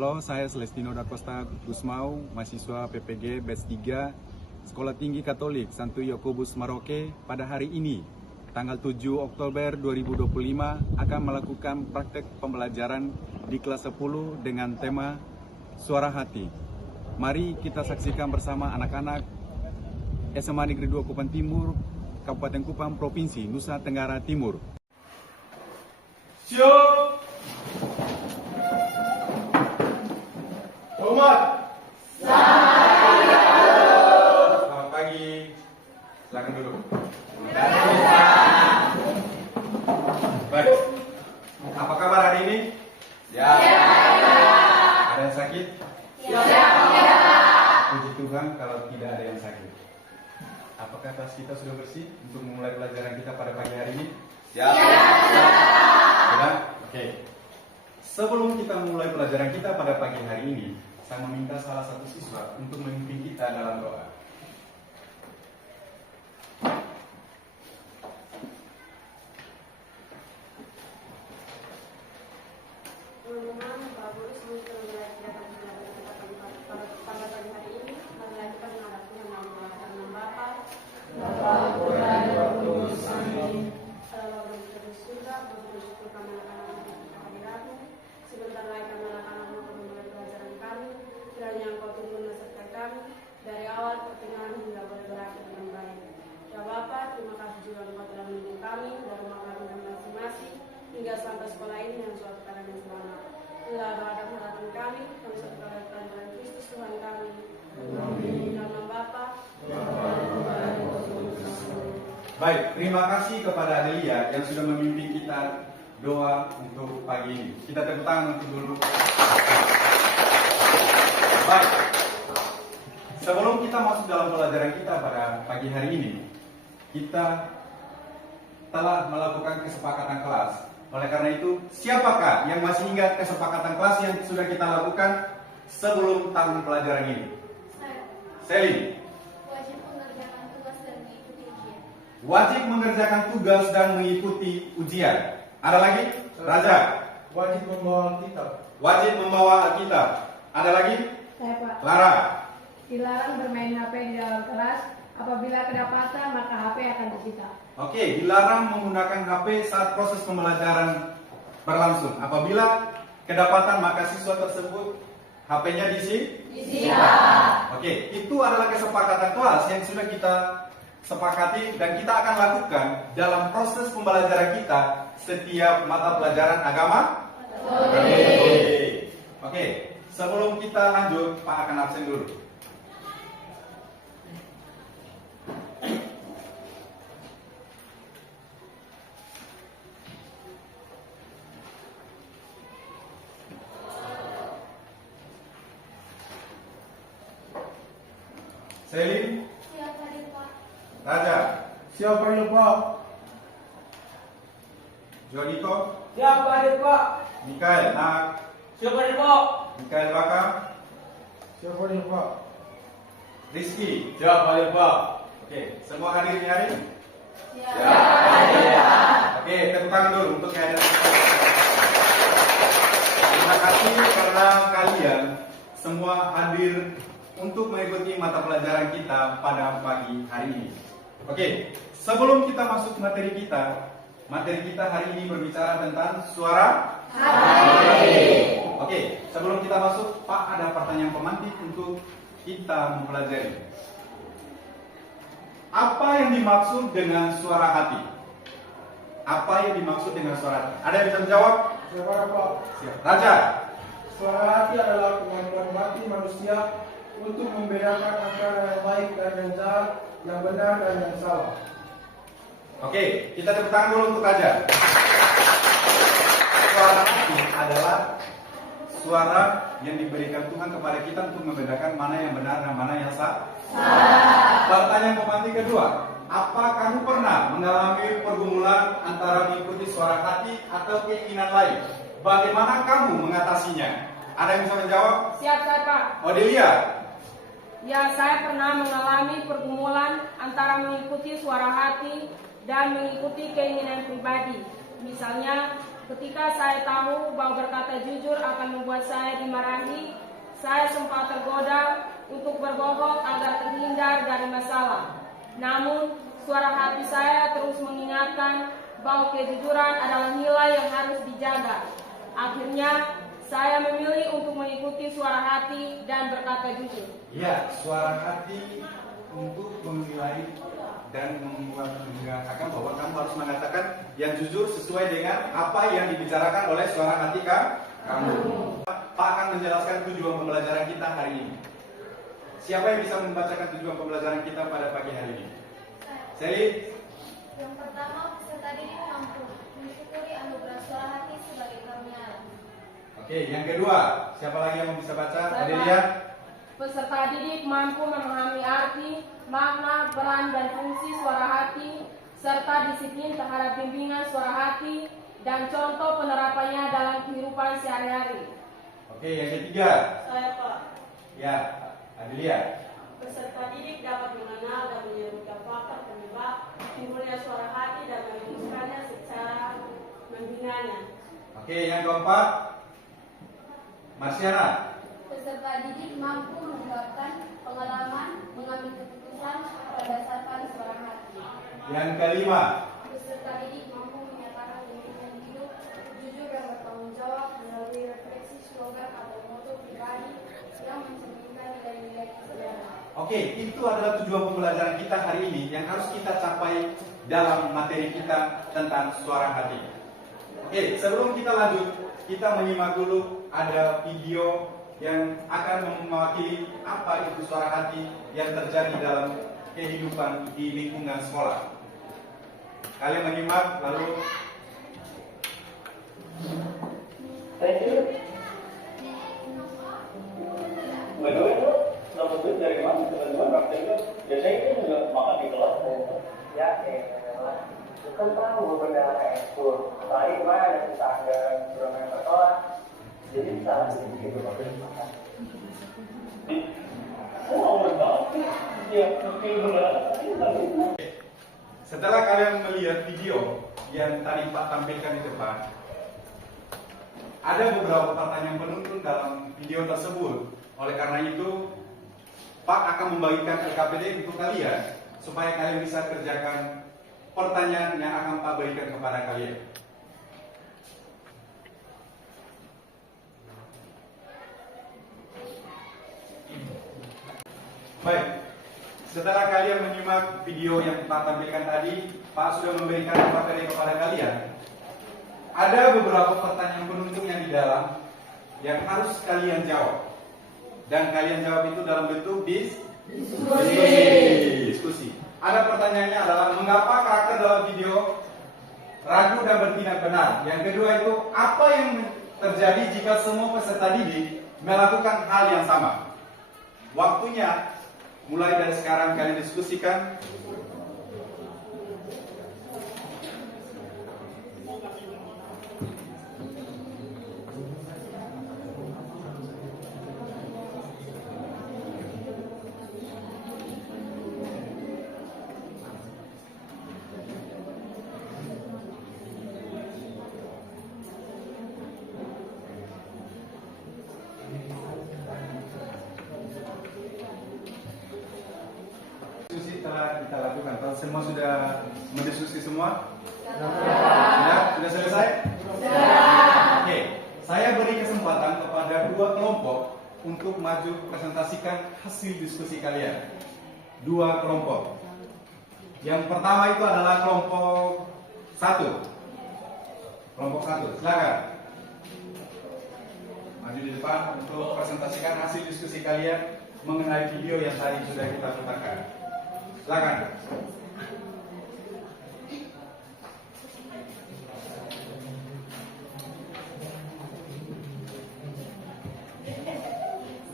Halo, saya Celestino da Costa Gusmau, mahasiswa PPG Batch 3 Sekolah Tinggi Katolik Santo Yakobus Maroke. Pada hari ini, tanggal 7 Oktober 2025, akan melakukan praktek pembelajaran di kelas 10 dengan tema Suara Hati. Mari kita saksikan bersama anak-anak SMA Negeri 2 Kupang Timur, Kabupaten Kupang, Provinsi Nusa Tenggara Timur. Siap. Selamat. Selamat pagi. Silakan duduk. Baik. Apa kabar hari ini? Ya. Ada yang sakit? Ya. Puji Tuhan kalau tidak ada yang sakit. Apakah tas kita sudah bersih untuk memulai pelajaran kita pada pagi hari ini? Ya. Sudah? Oke. Sebelum kita memulai pelajaran kita pada pagi hari ini, saya meminta salah satu siswa untuk memimpin kita dalam doa. Teman-teman, Pak Guru, sebelum kita mulai kegiatan pelajaran kita pada pagi hari ini, marilah kita menghadap Tuhan dalam doa. Dalam Bapa, Bapa di surga, bersyukur kami akan kehadiran-Mu. Sebentar lagi kami akan memulai pelajaran kami. Kiranya Engkau turun beserta kami dari awal pertengahan hingga berakhir dengan baik. Ya Bapa, terima kasih juga Engkau telah menunjuk kami dari rumah kami masing-masing hingga sampai sekolah ini dengan suatu keadaan yang selamat. Inilah doa dan harapan kami satu kali dalam Kristus Tuhan kami. Amin. Dalam Bapa. Baik, terima kasih kepada Adelia yang sudah memimpin kita doa untuk pagi ini. Kita tepuk tangan untuk dulu. Baik, sebelum kita masuk dalam pelajaran kita pada pagi hari ini, kita telah melakukan kesepakatan kelas. Oleh karena itu, siapakah yang masih ingat kesepakatan kelas yang sudah kita lakukan sebelum tahun pelajaran ini? Selin. Wajib mengerjakan tugas dan mengikuti ujian. Ada lagi? Raja. Wajib membawa Alkitab. Wajib membawa Alkitab. Ada lagi? Saya Pak. Clara. Dilarang bermain HP di dalam kelas. Apabila kedapatan maka HP akan disita. Oke, dilarang menggunakan HP saat proses pembelajaran berlangsung. Apabila kedapatan maka siswa tersebut HP-nya disita. Oke, itu adalah kesepakatan kelas yang sudah kita sepakati dan kita akan lakukan dalam proses pembelajaran kita setiap mata pelajaran agama. Oke, sebelum kita lanjut, Pak akan absen dulu. Selin. Raja. Siap Hadir Pak. Jodito. Siap Hadir Pak. Mikael. Siap Hadir Pak. Mikael Baka. Siap Hadir Pak. Rizky. Siap Hadir Pak. Oke, semua hadir di hari ini? Ya. Oke, tepuk tangan dulu untuk kehadiran. Terima kasih karena kalian semua hadir untuk mengikuti mata pelajaran kita pada pagi hari ini. Oke, sebelum kita masuk materi kita hari ini berbicara tentang suara hati. Oke, sebelum kita masuk, Pak ada pertanyaan pemantik untuk kita mempelajari. Apa yang dimaksud dengan suara hati? Apa yang dimaksud dengan suara hati? Ada yang bisa menjawab? Siap Hadir Pak. Siap. Raja. Suara hati adalah kemampuan hati manusia untuk membedakan antara yang baik dan yang jahat, yang benar dan yang salah. Oke, kita tepuk tangan dulu untuk Raja. Suara hati adalah suara yang diberikan Tuhan kepada kita untuk membedakan mana yang benar dan mana yang salah. Pertanyaan pemantik kedua, apa kamu pernah mengalami pergumulan antara mengikuti suara hati atau keinginan lain? Bagaimana kamu mengatasinya? Ada yang bisa menjawab? Siap saya Pak. Odelia. Ya, saya pernah mengalami pergumulan antara mengikuti suara hati dan mengikuti keinginan pribadi. Misalnya, Ketika saya tahu bahwa berkata jujur akan membuat saya dimarahi, saya sempat tergoda untuk berbohong agar terhindar dari masalah. Namun, suara hati saya terus mengingatkan bahwa kejujuran adalah nilai yang harus dijaga. Akhirnya, saya memilih untuk mengikuti suara hati dan berkata jujur. Ya, suara hati untuk menilai dan mengatakan bahwa kamu harus mengatakan yang jujur sesuai dengan apa yang dibicarakan oleh suara hati kamu. Pak akan menjelaskan tujuan pembelajaran kita hari ini. Siapa yang bisa membacakan tujuan pembelajaran kita pada pagi hari ini? Sally? Yang pertama, peserta didik mampu mensyukuri anugerah suara hati sebagai karunia Allah. Oke, yang kedua, siapa lagi yang bisa baca? Adelia? Peserta didik mampu memahami arti, makna, peran, dan fungsi suara hati, serta disiplin terhadap bimbingan suara hati, dan contoh penerapannya dalam kehidupan sehari-hari. Oke, yang ketiga? Saya, Pak. Ya, Adelia? Peserta didik dapat mengenal dan menyebutkan faktor penyebab timbulnya suara hati dan merumuskannya secara membinanya. Oke, yang keempat? Marsiana? Peserta didik mampu menyebabkan pengalaman mengambil keputusan berdasarkan suara hati. Yang kelima? Peserta didik mampu menyatakan lingkungan hidup jujur dan bertanggung jawab melalui refleksi slogan atau moto pribadi yang mencerminkan nilai-nilai kesadaran. Oke, itu adalah tujuan pembelajaran kita hari ini yang harus kita capai dalam materi kita tentang suara hati. Oke, sebelum kita lanjut, kita menyimak dulu ada video yang akan mewakili apa itu suara hati yang terjadi dalam kehidupan di lingkungan sekolah. Kalian menyimak lalu. Thank you. By the way, dapat duit dari mana? Teman-teman prakteknya biasanya itu juga makan di kelas. Ya, bukan tahu benda ekspor. Saya kemarin ada tetangga bermain sekolah. Jadi salah sedikit makan. Oh, betul. Ya, mungkin benar. Setelah kalian melihat video yang tadi Pak tampilkan di depan, ada beberapa pertanyaan penuntun dalam video tersebut. Oleh karena itu, Pak akan membagikan LKPD untuk kalian supaya kalian bisa kerjakan pertanyaan yang akan Pak berikan kepada kalian. Baik, setelah kalian menyimak video yang Pak tampilkan tadi, Pak sudah memberikan LKPD kepada kalian. Ada beberapa pertanyaan penuntun yang di dalam yang harus kalian jawab. Dan kalian jawab itu dalam bentuk diskusi. Ada pertanyaannya adalah mengapa karakter dalam video ragu dan bertindak benar. Yang kedua itu apa yang terjadi jika semua peserta didik melakukan hal yang sama. Waktunya mulai dari sekarang kalian diskusikan. Diskusi telah kita lakukan. Kalau semua sudah mendiskusi semua? Sudah selesai? Oke, saya beri kesempatan kepada dua kelompok untuk maju presentasikan hasil diskusi kalian. Dua kelompok. Yang pertama itu adalah kelompok 1. Kelompok 1, silakan. Maju di depan untuk presentasikan hasil diskusi kalian mengenai video yang tadi sudah kita putarkan. Silakan.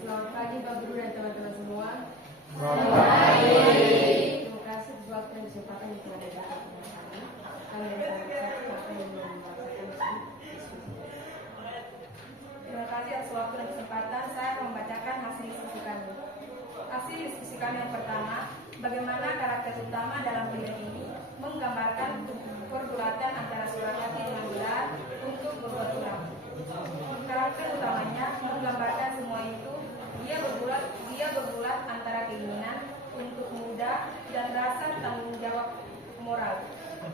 Selamat pagi Pak Guru dan teman-teman semua. Terima kasih atas waktu dan kesempatan yang telah diberikan kepada kami. Kami dari Komisi 1 akan membacakan diskusi. Terima kasih atas waktu dan kesempatan. Saya akan membacakan hasil diskusi kami. Hasil diskusi kami yang pertama, bagaimana karakter utama dalam video ini menggambarkan pergulatan antara suara hati dengan gelar untuk berbuat curang. Karakter utamanya menggambarkan semua itu, dia bergulat antara keinginan untuk mudah dan rasa tanggung jawab moral.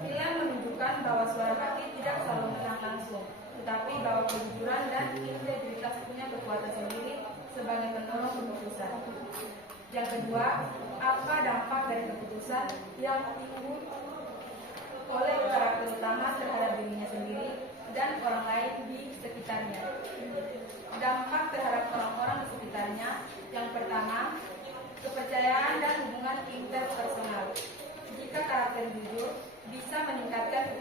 Pilihan menunjukkan bahwa suara hati tidak selalu menang langsung, tetapi bahwa kejujuran dan integritas punya kekuatan sendiri sebagai penolong keputusan. Yang kedua, apa dampak dari keputusan yang timbul oleh karakter utama terhadap dirinya sendiri dan orang lain di sekitarnya. Dampak terhadap orang-orang di sekitarnya, yang pertama, kepercayaan dan hubungan interpersonal. Jika karakter jujur bisa meningkatkan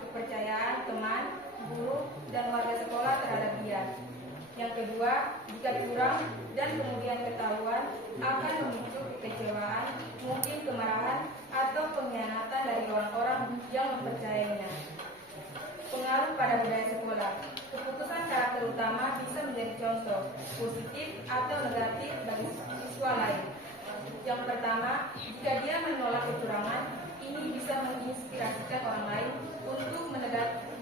kepercayaan teman, guru, dan warga sekolah terhadap dia. Yang kedua, jika curang dan kemudian ketahuan, akan memicu kekecewaan, mungkin kemarahan, atau pengkhianatan dari orang-orang yang mempercayainya. Pengaruh pada budaya sekolah. Keputusan karakter utama bisa menjadi contoh positif atau negatif bagi siswa lain. Yang pertama, jika dia menolak kecurangan, ini bisa menginspirasikan orang lain untuk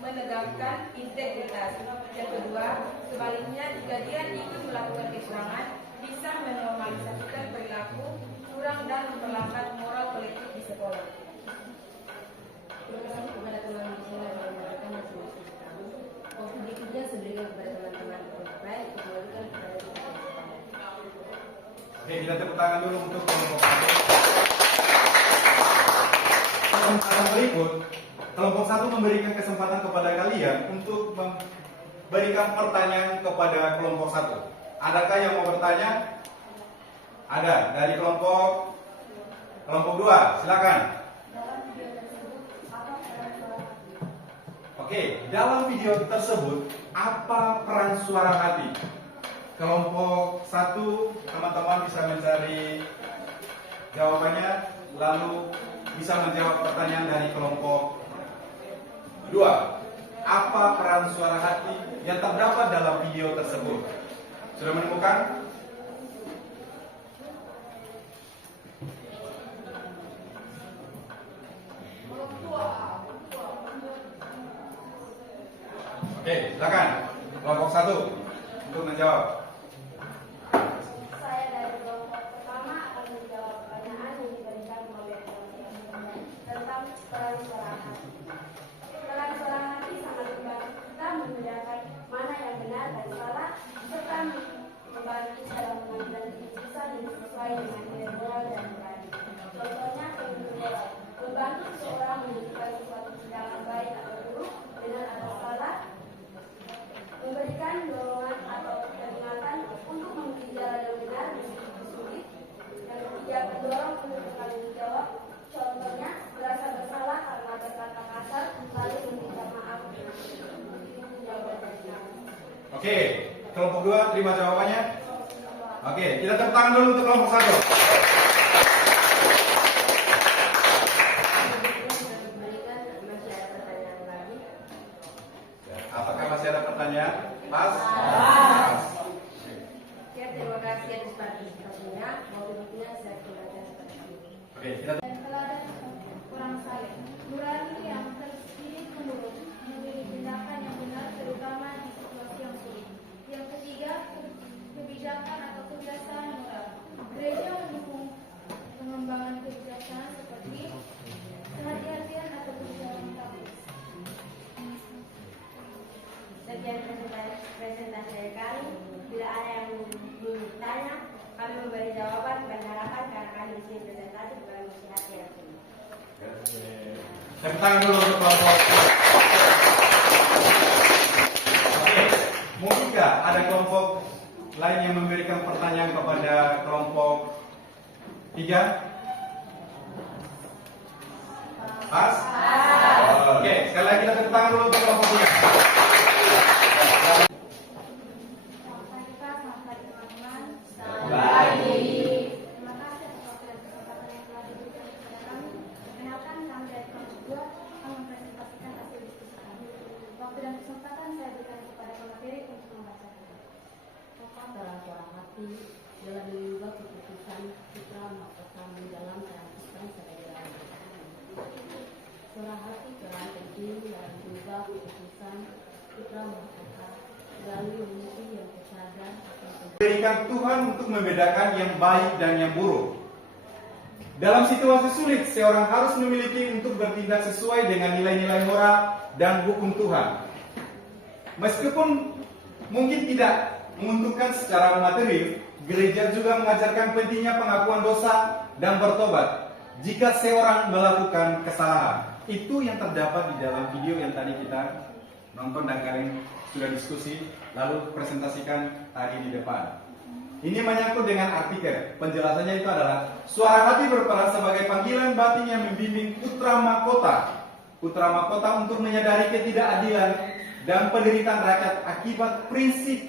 menegakkan integritas. Yang kedua, sebaliknya, jika dia ikut melakukan kecurangan, bisa menormalisasikan perilaku curang dan memperlambat moral kolektif di sekolah. Terima kasih kepada teman bismillah dan rekan yang sudah kami. Waktu berikutnya saya berikan kepada teman-teman baik kembalikan kepada kita. Oke, kita tepuk tangan dulu untuk kelompok 1. Kesempatan berikut, kelompok 1 memberikan kesempatan kepada kalian untuk memberikan pertanyaan kepada kelompok 1. Adakah yang mau bertanya? Ada. Dari kelompok 2, silakan. Oke, dalam video tersebut apa peran suara hati? Kelompok 1, teman-teman bisa mencari jawabannya, lalu bisa menjawab pertanyaan dari kelompok 2. Apa peran suara hati yang terdapat dalam video tersebut? Sudah menemukan? Oke, silakan. Kelompok 1 untuk menjawab. Saya dari kelompok pertama akan menjawab pertanyaan yang diberikan oleh kelompok tentang peran suara hati. Peran suara hati sangat membantu kita membedakan mana yang benar dan salah, serta membantu dalam mengambil keputusan yang sesuai dengan nilai moral dan morality. Contohnya, membantu seseorang menentukan suatu tindakan baik atau buruk, benar atau salah, memberikan dorongan atau peringatan untuk memilih jalan yang benar meskipun sulit. Yang ketiga, mendorong untuk bertanggung jawab. Contohnya, merasa bersalah karena berkata kasar, lalu meminta maaf. Itu jawaban dari kami. Oke, kelompok 2 terima jawabannya. Oke, kita tepuk tangan dulu untuk kelompok 1. Apakah masih ada pertanyaan? Pas? Ya, terima kasih atas partisipasinya. Waktu berikutnya saya kembalikan kepada kami. Oke, kita Dan teladan orang saleh. Nurani yang terpilih menurut memilih tindakan yang benar terutama di situasi yang sulit. Yang ketiga, kebijakan atau kebiasaan moral. Gereja mendukung pengembangan kebijaksanaan seperti kehati-hatian atau kebijakan taktis. Sekian presentasi dari kami. Bila ada yang bertanya, kami memberi jawaban dan harapan karena kami di sini presentasi bukan mesti hati yang sini. tepuk tangan dulu untuk kelompok. Oke, mungkinkah ada kelompok lain yang memberikan pertanyaan kepada kelompok 3? Pas? Oke, sekali lagi kita tepuk tangan dulu untuk kelompok 3. Selamat pagi Pak, selamat pagi teman-teman. Pagi. Terima kasih atas waktu dan kesempatan yang telah diberikan kepada kami. Perkenalkan, kami dari kelompok 2 akan mempresentasikan hasil diskusi kami. Waktu dan kesempatan saya berikan kepada pemateri untuk membacakan. Apa dalam suara hati dalam mengubah keputusan kita melakukan dalam transisi sebagai dalam Berikan Tuhan untuk membedakan yang baik dan yang buruk. Dalam situasi sulit, seorang harus memiliki untuk bertindak sesuai dengan nilai-nilai moral dan hukum Tuhan. Meskipun mungkin tidak menguntungkan secara materi, gereja juga mengajarkan pentingnya pengakuan dosa dan bertobat jika seorang melakukan kesalahan. Itu yang terdapat di dalam video yang tadi kita nonton dan kalian sudah diskusi, lalu presentasikan tadi di depan. Ini menyangkut dengan artikel. Penjelasannya itu adalah suara hati berperan sebagai panggilan batin yang membimbing putra mahkota. Putra mahkota untuk menyadari ketidakadilan dan penderitaan rakyat akibat prinsip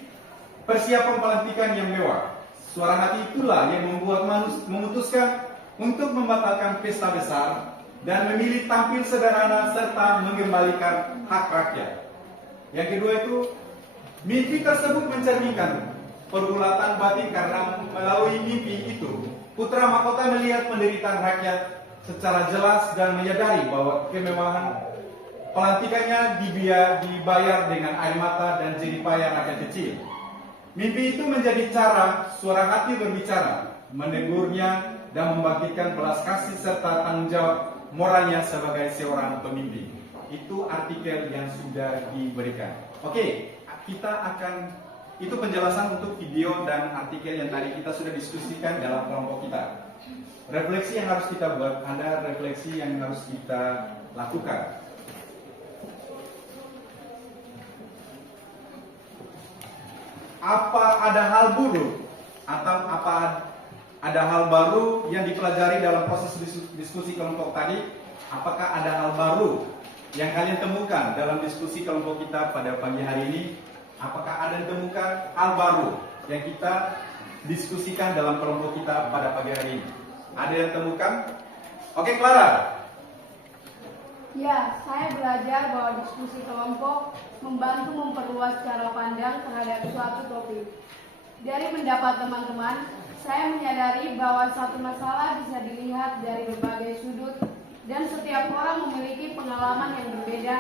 persiapan pelantikan yang mewah. Suara hati itulah yang membuat memutuskan untuk membatalkan pesta besar dan memilih tampil sederhana serta mengembalikan hak rakyat. Yang kedua itu, mimpi tersebut mencerminkan pergulatan batin karena melalui mimpi itu, putra mahkota melihat penderitaan rakyat secara jelas dan menyadari bahwa kemewahan pelantikannya dibayar dengan air mata dan jerih payah rakyat kecil. Mimpi itu menjadi cara suara hati berbicara, menegurnya dan membangkitkan belas kasih serta tanggung jawab moralnya sebagai seorang pemimpin. Itu artikel yang sudah diberikan. Oke, itu penjelasan untuk video dan artikel yang tadi kita sudah diskusikan dalam kelompok kita. Refleksi yang harus kita buat, ada refleksi yang harus kita lakukan. Apa ada hal buruk atau apa ada hal baru yang dipelajari dalam proses diskusi kelompok tadi? Apakah ada hal baru yang kalian temukan dalam diskusi kelompok kita pada pagi hari ini? Apakah ada yang temukan hal baru yang kita diskusikan dalam kelompok kita pada pagi hari ini? Ada yang temukan? Oke, Clara. Ya, saya belajar bahwa diskusi kelompok membantu memperluas cara pandang terhadap suatu topik. Dari pendapat teman-teman, saya menyadari bahwa satu masalah bisa dilihat dari berbagai sudut dan setiap orang memiliki pengalaman yang berbeda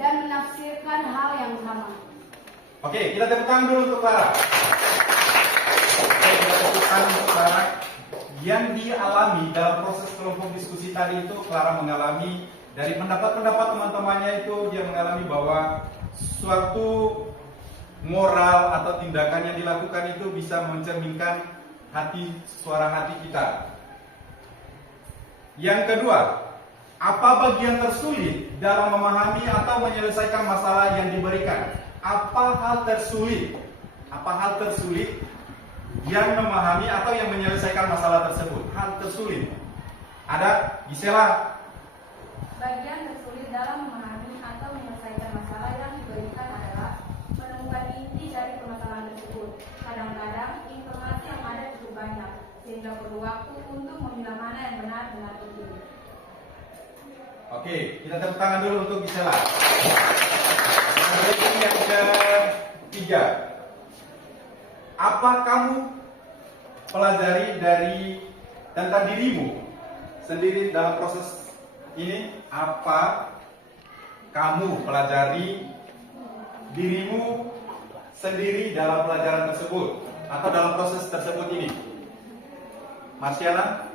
dan menafsirkan hal yang sama. Oke, kita tepuk tangan dulu untuk Clara. Oke, kita tepuk tangan untuk Clara. Yang dialami dalam proses kelompok diskusi tadi itu, Clara mengalami dari pendapat-pendapat teman-temannya itu, dia mengalami bahwa suatu moral atau tindakan yang dilakukan itu bisa mencerminkan suara hati kita. Yang kedua, apa bagian tersulit dalam memahami atau menyelesaikan masalah yang diberikan? Apa hal tersulit? Apa hal tersulit yang memahami atau yang menyelesaikan masalah tersebut? Hal tersulit. Ada, Gisela. Bagian tersulit dalam memahami atau menyelesaikan masalah yang diberikan adalah menemukan inti dari permasalahan tersebut. Kadang-kadang informasi yang ada cukup banyak, sehingga perlu waktu untuk memilah mana yang benar-benar penting. Oke, kita tepuk tangan dulu untuk Gisela. Yang ketiga, apa kamu pelajari tentang dirimu sendiri dalam proses ini? Apa kamu pelajari dirimu sendiri dalam pelajaran tersebut atau dalam proses tersebut ini? Marsiana?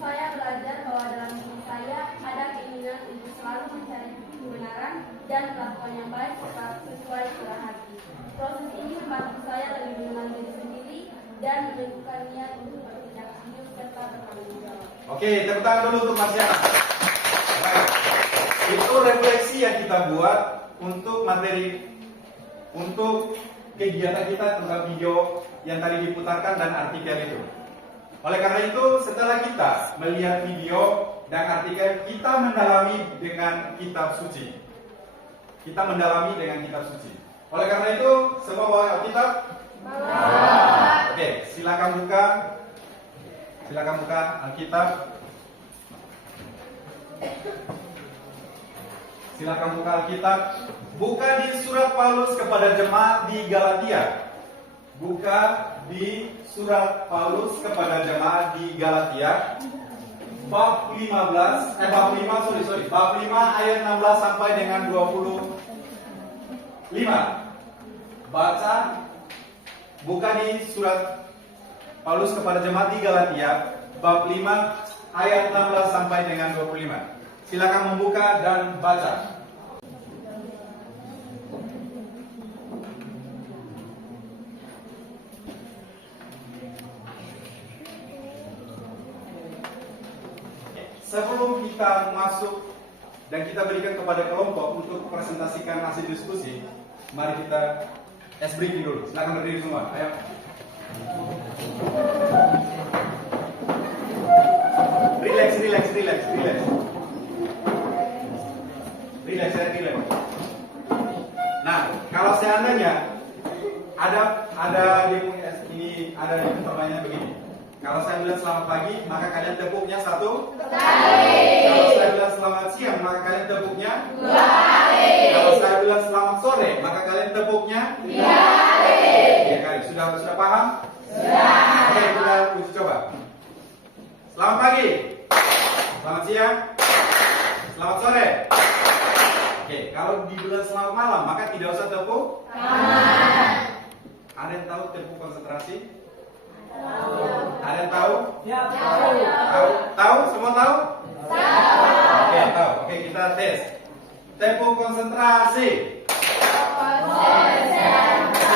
Saya belajar bahwa dalam diri saya ada keinginan untuk selalu mencari kebenaran dan melakukan yang baik sesuai suara hati. Proses ini membantu saya lebih mengenal diri sendiri dan menentukan niat untuk bertindak hidup serta bertanggung jawab. Oke, tepuk tangan dulu untuk Marsiana. Baik. Itu refleksi yang kita buat untuk materi, untuk kegiatan kita tentang video yang tadi diputarkan dan artikel itu. Oleh karena itu, setelah kita melihat video dan artikel, kita mendalami dengan kitab suci. Kita mendalami dengan kitab suci. Oleh karena itu, semua bawa Alkitab? Oke, silakan buka. Silakan buka Alkitab. Silakan buka Alkitab. Buka di surat Paulus kepada jemaat di Galatia. Buka di surat Paulus kepada jemaat di Galatia. Bab 5 ayat 16 sampai dengan 20. 5. Baca, buka di surat Paulus kepada jemaat di Galatia, bab 5, ayat 16 sampai dengan 25. Silakan membuka dan baca. Sebelum kita masuk dan kita berikan kepada kelompok untuk presentasikan hasil diskusi, mari kita briefing dulu. Silakan berdiri semua. Ayo. Relax. Nah, kalau seandainya ada di pertanyaannya begini. Kalau saya bilang selamat pagi, maka kalian tepuknya 1 kali. Kalau saya bilang selamat siang, maka kalian tepuknya 2 kali. Kalau saya bilang selamat sore, maka kalian tepuknya 3 kali. 3 kali. Sudah paham? Sudah. Oke, kita uji coba. Selamat pagi. Selamat siang. Selamat sore. Oke, kalau dibilang selamat malam, maka tidak usah tepuk tangan. Ada yang tahu tepuk konsentrasi? Ada yang tahu? Ya, tahu? Semua tahu? Oke, tahu. Oke, kita tes. Tepuk konsentrasi. Konsentrasi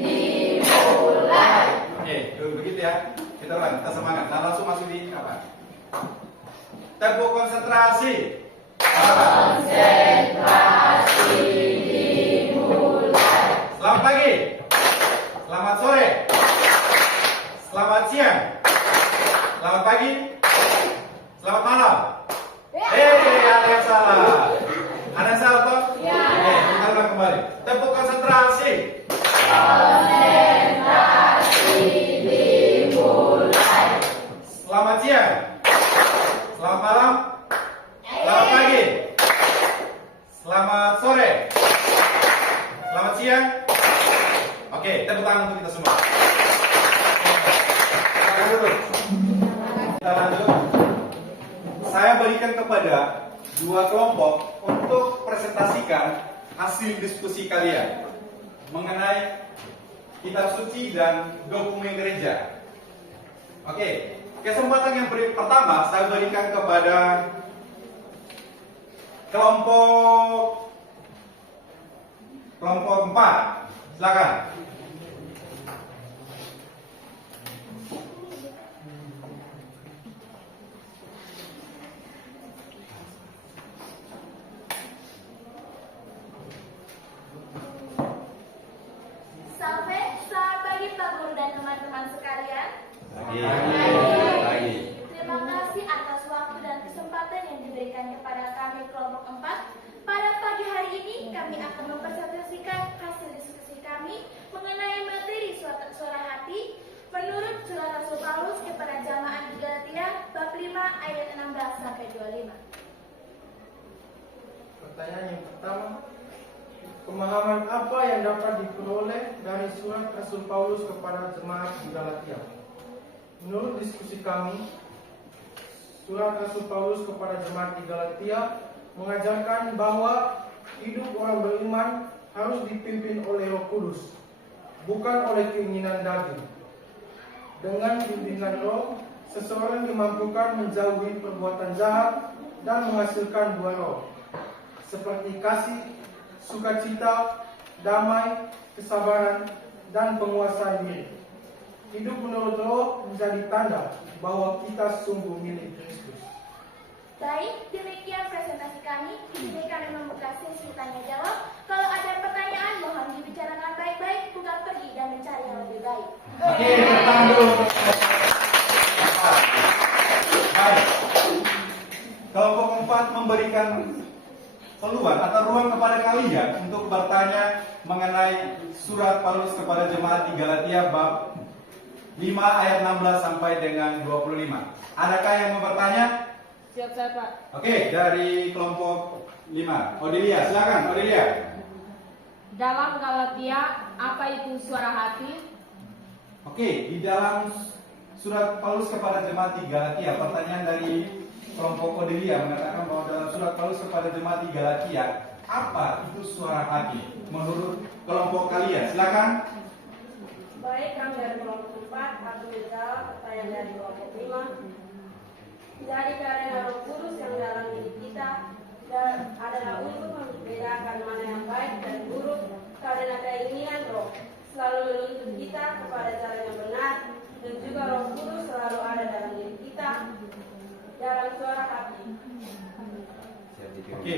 dimulai. Oke, begitu ya. Kita ulang, kita semangat. Nah, langsung masuk di apa? Tepuk konsentrasi. Konsentrasi dimulai. Selamat pagi. Selamat sore. Selamat siang. Selamat pagi. Selamat malam. Ada yang salah. Ada yang salah toh? Ya. Oke, kita ulang kembali. Tepuk konsentrasi. Konsentrasi dimulai. Selamat siang. Selamat malam. Selamat pagi. Selamat sore. Selamat siang. Oke, tepuk tangan untuk kita semua. Kita lanjut. Saya berikan kepada 2 kelompok untuk presentasikan hasil diskusi kalian mengenai kitab suci dan dokumen gereja. Oke, kesempatan yang pertama saya berikan kepada kelompok 4. Silakan. Selamat pagi Pak Guru dan teman-teman sekalian. Pagi. Terima kasih atas waktu dan kesempatan yang diberikan kepada kami kelompok 4. Pada pagi hari ini kami akan mempresentasikan hasil diskusi kami mengenai materi suara hati menurut surat Rasul Paulus kepada jamaat di Galatia bab 5 ayat 16 sampai 25. Pertanyaan yang pertama, pemahaman apa yang dapat diperoleh dari surat Rasul Paulus kepada jemaat di Galatia? Menurut diskusi kami, surat Rasul Paulus kepada jemaat di Galatia mengajarkan bahwa hidup orang beriman harus dipimpin oleh Roh Kudus, bukan oleh keinginan daging. Dengan bimbingan Roh, seseorang dimampukan menjauhi perbuatan jahat dan menghasilkan buah Roh, seperti kasih, sukacita, damai, kesabaran, dan penguasaan diri. Hidup menurut Roh menjadi tanda bahwa kita sungguh milik Kristus. Baik, demikian presentasi kami. Di sini kami membuka sesi tanya jawab. Kalau ada pertanyaan, mohon dibicarakan baik-baik, bukan pergi dan mencari yang lebih baik. Oke, pertanyaan dulu. Baik. Kelompok 4 memberikan peluang atau ruang kepada kalian untuk bertanya mengenai surat Paulus kepada jemaat di Galatia bab 5 ayat 16 sampai dengan 25. Adakah yang mau bertanya? Siap saya Pak. Oke, dari kelompok 5. Odelia, silakan Odelia. Dalam Galatia, apa itu suara hati? Oke, di dalam surat Paulus kepada jemaat di Galatia, pertanyaan dari kelompok Odelia mengatakan bahwa dalam surat Paulus kepada jemaat di Galatia, apa itu suara hati menurut kelompok kalian? Silakan. Baik, kami dari kelompok 4 akan menjawab pertanyaan dari kelompok 5. Jadi karena Roh Kudus yang dalam diri kita adalah untuk membedakan mana yang baik dan buruk, karena keinginan Roh selalu menuntut kita kepada cara yang benar, dan juga Roh Kudus selalu ada dalam diri kita dalam suara hati. Oke.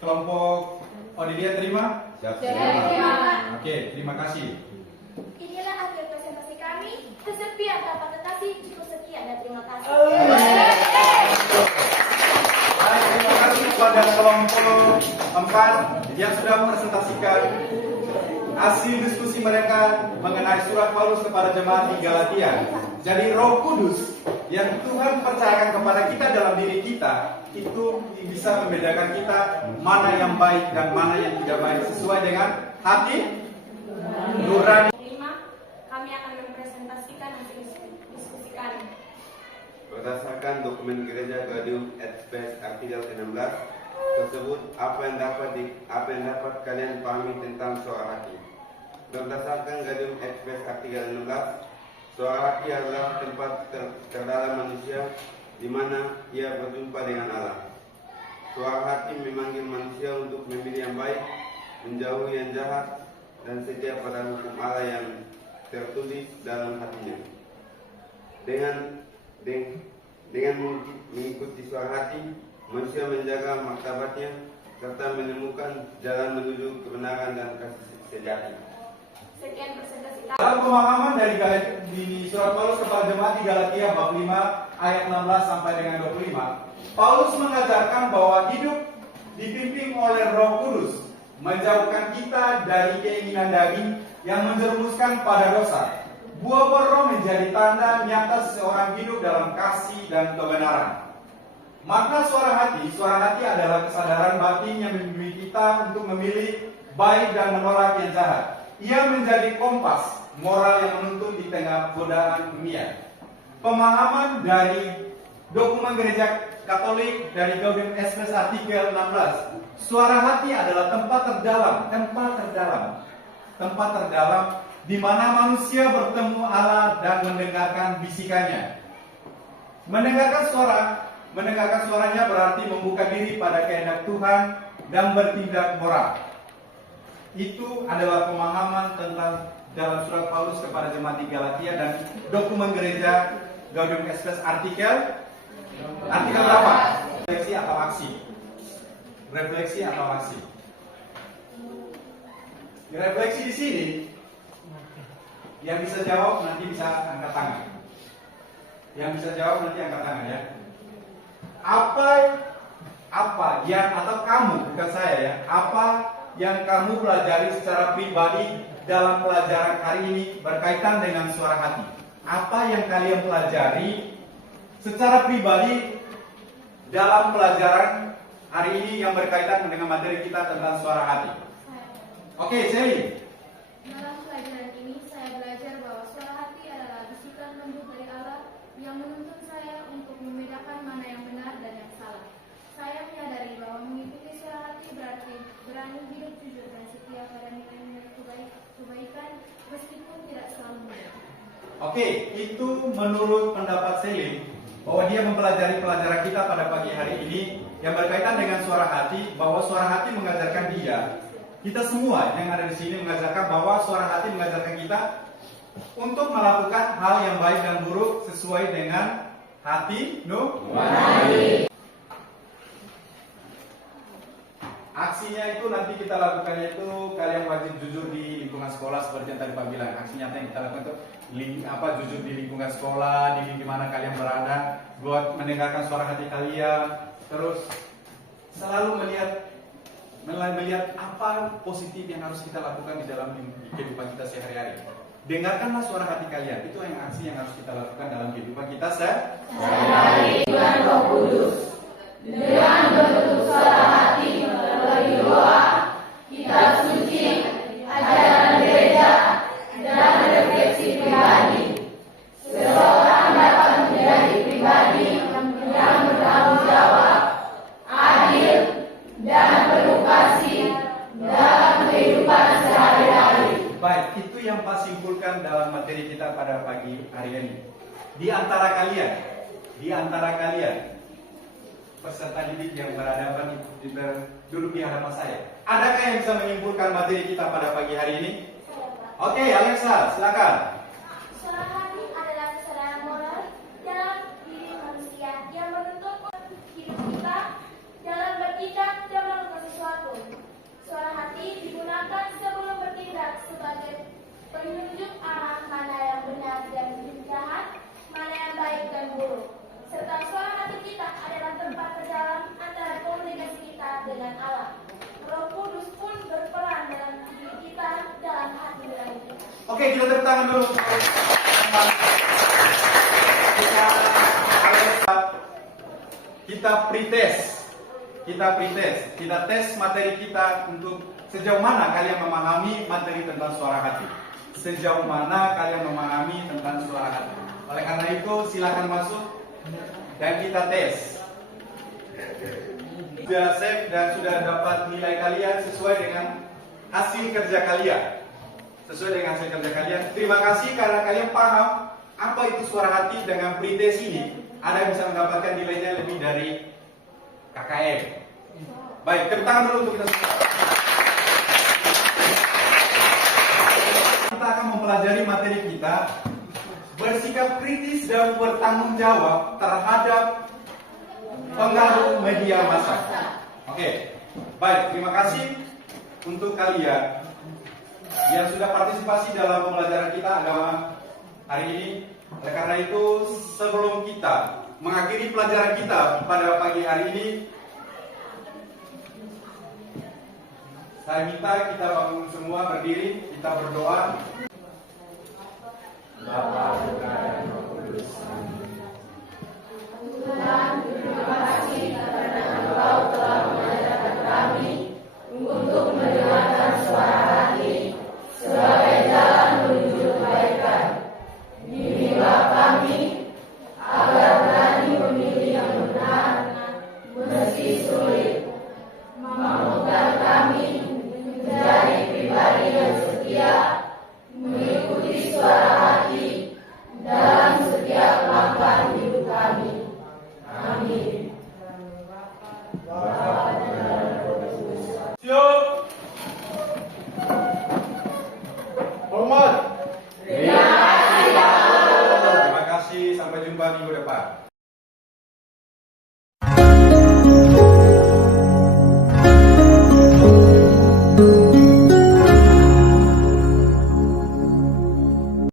Kelompok Odilia terima? Oke, terima kasih. Inilah akhir presentasi kami. Kesepian tanpa kekasih, cukup sekian dan terima kasih. Baik, terima kasih kepada kelompok 4 yang sudah mempresentasikan hasil diskusi mereka mengenai surat Paulus kepada jemaat di Galatia. Jadi Roh Kudus yang Tuhan percayakan kepada kita dalam diri kita itu bisa membedakan kita mana yang baik dan mana yang tidak baik sesuai dengan hati nurani. Kami akan mempresentasikan hasil diskusi kami. Berdasarkan dokumen gereja Gaudium et Spes artikel 16 tersebut, apa yang dapat kalian pahami tentang suara hati? Berdasarkan Gaudium et Spes artikel 16, suara hati adalah tempat terdalam manusia di mana ia berjumpa dengan Allah. Suara hati memanggil manusia untuk memilih yang baik, menjauhi yang jahat, dan setia pada hukum Allah yang tertulis dalam hatinya. Dengan mengikuti suara hati, manusia menjaga martabatnya serta menemukan jalan menuju kebenaran dan kasih sejati. Sekian presentasi kami. Dalam pemahaman dari di surat Paulus kepada jemaat di Galatia bab 5 ayat 16 sampai dengan 25, Paulus mengajarkan bahwa hidup dipimpin oleh Roh Kudus menjauhkan kita dari keinginan daging yang menjerumuskan pada dosa. Buah-buah roh menjadi tanda nyata seseorang hidup dalam kasih dan kebenaran. Makna suara hati adalah kesadaran batin yang membimbing kita untuk memilih baik dan menolak yang jahat. Ia menjadi kompas moral yang menuntun di tengah godaan dunia. Pemahaman dari dokumen gereja Katolik dari Gaudium et Spes artikel 16, suara hati adalah tempat terdalam di mana manusia bertemu Allah dan mendengarkan bisikannya. Mendengarkan suaranya berarti membuka diri pada kehendak Tuhan dan bertindak moral. Itu adalah pemahaman tentang dalam surat Paulus kepada jemaat di Galatia dan dokumen gereja Gaudium et Spes artikel berapa? Refleksi atau aksi. Refleksi di sini yang bisa jawab nanti bisa angkat tangan. Ya. Apa yang atau kamu, bukan saya ya. Apa yang kamu pelajari secara pribadi dalam pelajaran hari ini berkaitan dengan suara hati? Apa yang kalian pelajari secara pribadi dalam pelajaran hari ini yang berkaitan dengan materi kita tentang suara hati? Oke, Sally. Dalam pelajaran ini saya belajar bahwa suara hati adalah bisikan lembut dari Allah yang menuntun saya untuk membedakan mana yang benar dan yang salah. Saya menyadari bahwa mengikuti suara hati berarti berani hidup jujur dan setia pada nilai-nilai kebaikan meskipun tidak selalu mudah. Oke, itu menurut pendapat Sally bahwa dia mempelajari pelajaran kita pada pagi hari ini yang berkaitan dengan suara hati, bahwa suara hati mengajarkan kita semua yang ada di sini mengajarkan bahwa suara hati mengajarkan kita untuk melakukan hal yang baik dan buruk sesuai dengan hati nurani. Aksinya itu nanti kita lakukannya itu kalian wajib jujur di lingkungan sekolah seperti yang tadi Pak bilang. Aksi nyata yang kita lakukan itu jujur di lingkungan sekolah, di mana kalian berada, buat mendengarkan suara hati kalian, terus selalu melihat apa positif yang harus kita lakukan di dalam kehidupan kita sehari-hari. Dengarkanlah suara hati kalian. Itu yang aksi yang harus kita lakukan dalam kehidupan kita sehari-hari. Dengan Roh Kudus, dengan bentuk suara hati melalui doa, kitab suci, ajaran gereja, dan refleksi pribadi. Seseorang dapat menjadi pribadi yang bertanggung jawab, adil, dan berupaya di antara kalian peserta didik yang berhadapan duduk di hadapan saya, adakah yang bisa menyimpulkan materi kita pada pagi hari ini? Oke, Alexa, silakan. Suara hati adalah kesadaran moral dalam diri manusia yang menuntut hidup kita dalam bertindak dan melakukan sesuatu. Suara hati digunakan sebelum bertindak sebagai penunjuk arah mana yang benar dan jahat, mana yang baik dan buruk. Serta suara hati kita adalah tempat terdalam antara komunikasi kita dengan Allah. Roh Kudus pun berperan dalam diri kita dalam hati nurani kita. Oke, kita tepuk tangan dulu. Kita pretest. Kita tes materi kita untuk sejauh mana kalian memahami materi tentang suara hati. Sejauh mana kalian memahami tentang suara hati. Oleh karena itu, silakan masuk dan kita tes. Sudah safe dan sudah dapat nilai kalian sesuai dengan hasil kerja kalian. Terima kasih karena kalian paham apa itu suara hati. Dengan pretest ini, Anda bisa mendapatkan nilainya lebih dari KKM. Baik, tepuk tangan dulu untuk kita semua. Kita akan mempelajari materi kita, bersikap kritis dan bertanggung jawab terhadap pengaruh media massa. Oke, baik, terima kasih untuk kalian yang sudah partisipasi dalam pembelajaran kita agama hari ini. Oleh karena itu, sebelum kita mengakhiri pelajaran kita pada pagi hari ini, saya minta kita bangun semua berdiri, kita berdoa. Bapa, Putra, dan Roh Kudus. Amin.